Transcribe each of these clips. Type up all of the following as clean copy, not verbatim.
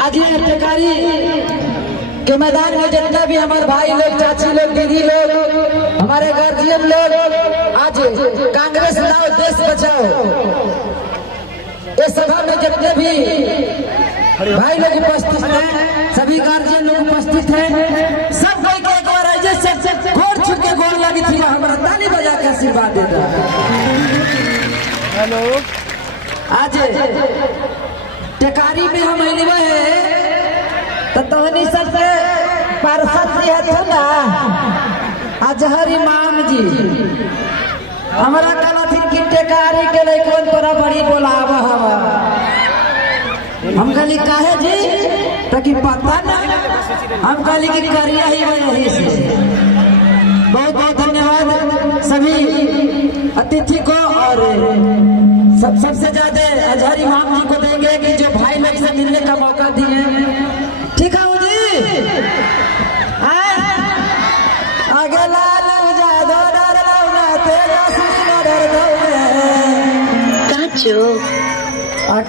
आज ये टेकारी के मैदान में जितना भी हमारे भाई लोग, चाची लोग, दीदी लोग, हमारे गार्जियन लोग आज कांग्रेस लाओ देश बचाओ, इस सभा में जितने भी भाई लोग उपस्थित हैं, सभी गार्जियन लोग उपस्थित हैं, सब कोई के एक बार ऐसे गोर छुके गोर लगी थी, हमारा ताली बजा के आशीर्वाद देता। हेलो, आज टेकारी में हम अलिवा है तो तोहनी सबसे पार्षद जी है ना अजहर इमाम जी, हमारा कहना थी कि टेकारी के लइकन तोरा बड़ी बोलावा हवा, हम कहली काहे जी ताकि पता ना, हम कहली कि करिया ही वही से। बहुत बहुत धन्यवाद सभी अतिथि को, और सबसे ज्यादा अजहर इमाम जी को देंगे कि जो भाई लोग से मिलने का मौका दिए। ठीक है जी, आगे लाल जादो डर लौना तेरा सुन डर दौड़े काचो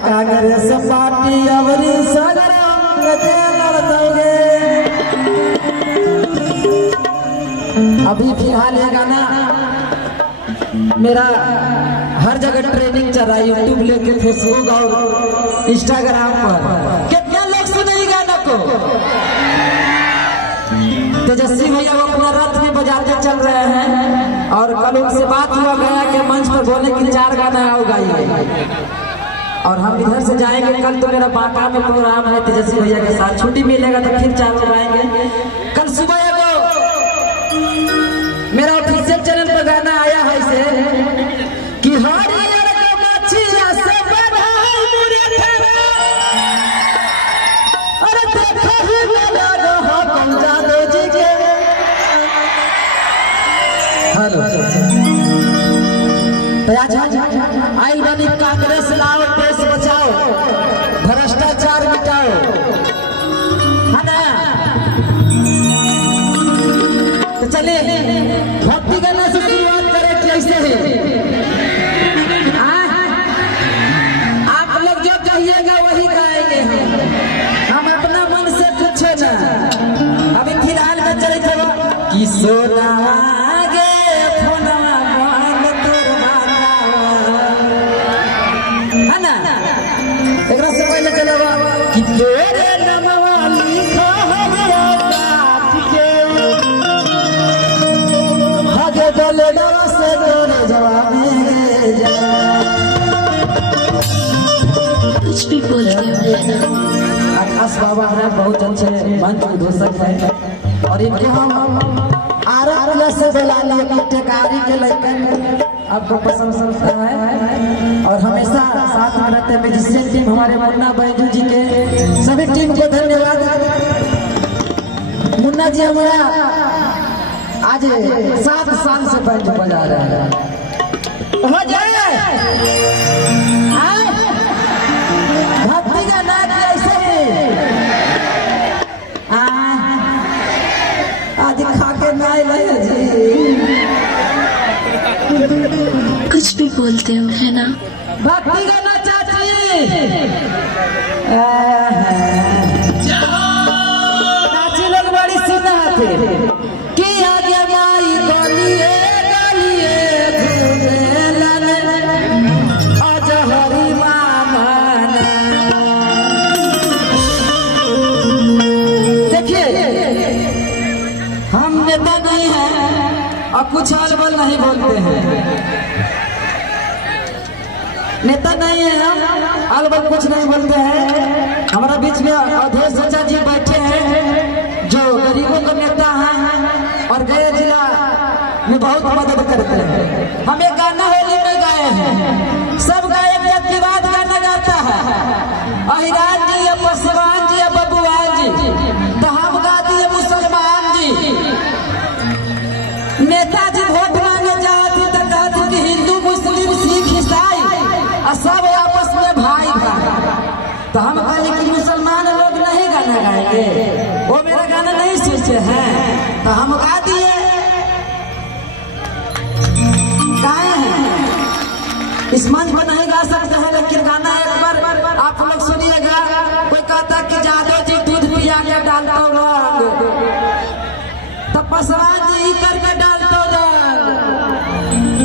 कांग्रेस पार्टी अवरी सगरम गजे लड़ दोगे। अभी फिलहाल ये गाना मेरा हर जगह ट्रेनिंग चल रहा है, यूट्यूब लेके फेसबुक और इंस्टाग्राम पर। कितने लोग सुने ये गाना को? तेजस्वी भैया वो अपना रथ में बजाते चल रहे हैं, और कल उनसे बात हुआ गया कि मंच पर बोले कि 4 गाना आओ गाइए, और हम इधर से जाएंगे। कल तो मेरा बांका में प्रोग्राम है तेजस्वी भैया के साथ, छुट्टी मिलेगा तो फिर 4 गाएंगे। कल सुबह को मेरा ऑफिशियल चैनल पर गाना आया है इसे कि हरियर का मछिया से बढ़ाई मुरे थारा, अरे देखो ही लगा हो पंजा दो जी के। हेलो, तो आज आइल बनी कांग्रेस लाओ देश बचाओ, भ्रष्टाचार मिटाओ, है ना? तो चलिए भक्ति गाना से शुरुआत करें। कैसे है आप लोग जो कहिएगा वही गाएंगे, हम अपना मन से कुछ ना। अभी फिलहाल में चले चलो कि सोना कि तेरे नमवा लिखा हमरा काट के, हगे गले डरा से तोरे जवानी जा। कुछ भी बोलते हो आकाश बाबा है, बहुत अच्छे मंच उद्घोषक है, और इनके हम आरा से बुला लिए कि टेकारी के लड़कन आपको पसंद है, और हमेशा साथ में रहते म्यूजिशियन टीम हमारे मुन्ना बैजू जी के सभी टीम को धन्यवाद। मुन्ना जी हमारा आज 7 साल से बैंजो बजा रहे हैं। हो जाए भक्ति का नाच ऐसे आज खा के नाई लगे जी, कुछ भी बोलते हो है ना? भक्ति गाना चाची चाची लोग बड़ी सीधा थे कि आगे माई गलिए गलिए घूमे लाने अजहरी मामा। देखिए हम नेता नहीं हैं और कुछ अलबल नहीं बोलते हैं, नेता नहीं है हम, अलबल कुछ नहीं बोलते हैं। हमारा बीच में अवधेश चाचा जी बैठे हैं जो गरीबों का नेता हैं और गया जिला में बहुत मदद करते हैं। हम एक गाना होली में गाए हैं, सब गायक जातिवाद गाना गाता है, अहिरान जी या पसवान जी या बबुआन जी, तो हम गा दिए मुसलमान जी। नेताजी वोट मांगे जाती तो कहती कि हिंदू मुस्लिम सिख ईसाई सब आपस में भाई भाई, तो हम कहले कि मुसलमान लोग नहीं गाना गाएंगे, वो मेरा गाना नहीं सोचे हैं, तो हम गा दिए। गाए हैं, इस मंच पर नहीं गा सकते हैं, लेकिन गाना एक बार आप लोग सुनिएगा। कोई कहता कि ज्यादा डालता रंग, तो पासवान जी करके डालता रंग,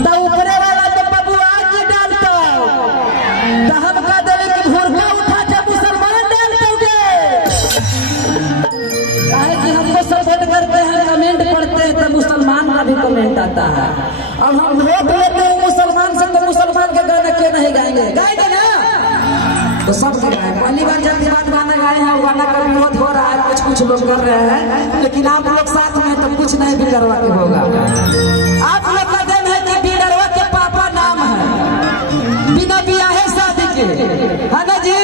तो ऊपरे वाला तो बबुआ जी डालता, तो हम कह देवे कि घुरका उठा के मुसलमान डालते काहे कि हमको सपोर्ट करते हैं, कमेंट पढ़ते हैं तो मुसलमान का भी कमेंट आता है। अब हम वोट लेते हैं मुसलमान से, तो मुसलमान के गाना क्यों नहीं गाएंगे? गाएंगे ना, तो सब गाए। पहली बार जल्दी बात गाना गाए हैं, गाना का विरोध हो रहा है, कुछ लोग कर रहे हैं, लेकिन आप लोग साथ में तो कुछ नहीं भी करवा के होगा। आप लोग का दिन है कि बीडरवा के पापा नाम है, बिना बियाहे शादी के, है ना जी?